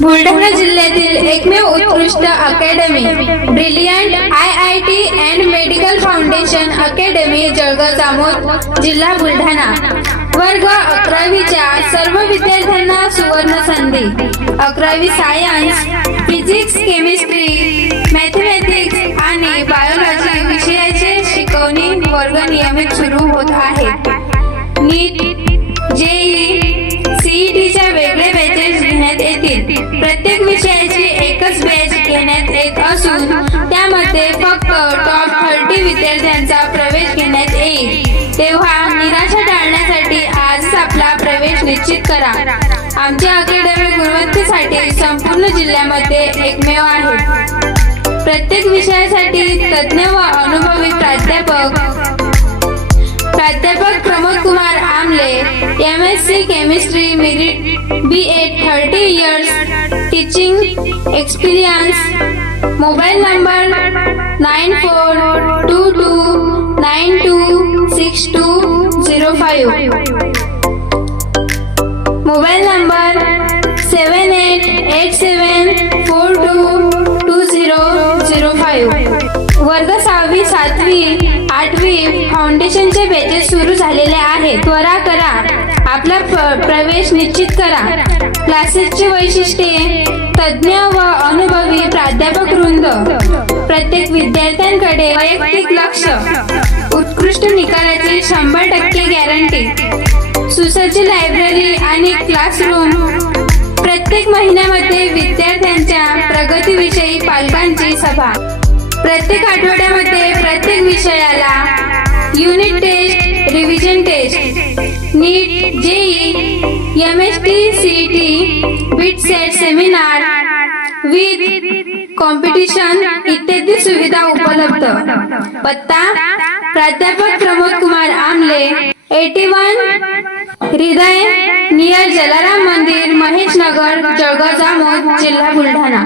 बुलढाणा जिल्ह्यातील एकमेव उत्कृष्ट academy brilliant IIT and medical foundation academy Jalgaon Jamod जिल्हा बुलढाणा। वर्ग 11वीच्या सर्व विद्यार्थ्यांना सुवर्ण संधी। 11वी सायन्स, फिजिक्स, केमिस्ट्री, मॅथमॅटिक्स आणि बायोलॉजी विषयाचे शिकवणी वर्ग नियमित सुरू होत आहेत। नीट, JEE, CETच्या वेगळे बॅचेस घेण्यात येतील। प्रत्येक विषयाची एकच बॅच घेण्यात येत असून त्यामध्ये फक्त टॉप 30 विद्यार्थ्यांचा प्रवेश घेण्यात येईल। तेव्हा निराशा टाळण्यासाठी आजच आपला प्रवेश निश्चित करा। आमच्या अकॅडमी गुणवत्तेसाठी संपूर्ण जिल्ह्यामध्ये एकमेव आहे। प्रत्येक विषयासाठी तज्ञ व अनुभवी प्राध्यापक प्रमोद कुमार आमले, MSc chemistry, merit B.Ed, 30 years teaching experience. Mobile number 9422926205, mobile number 7887422005। वर्ग 6वी, 7वी, 8वी फाउंडेशनचे बॅचेस सुरू झालेले आहेत। त्वरा करा, आपला प्रवेश निश्चित करा। क्लासेसची वैशिष्ट्ये: तज्ञ व अनुभवी प्राध्यापक वृंद, प्रत्येक विद्यार्थ्यांकडे वैयक्तिक लक्ष, उत्कृष्ट निकालाची 100% गॅरंटी, सुसज्ज लायब्ररी आणि क्लासरूम, प्रत्येक महिन्यामध्ये विद्यार्थ्यांच्या प्रगतीविषयी पालकांची सभा, प्रत्येक आठवड्यामध्ये प्रत्येक विषयाला unit test, revision test, NEET, JEE, MST, CET, bit set seminar with competition इत्यादी सुविधा उपलब्ध। पत्ता: प्राध्यापक प्रमोद कुमार आमले, 81 हृदय नियर जलाराम मंदिर, महेश नगर, जळगाव जामोद, जिल्हा बुलढाणा।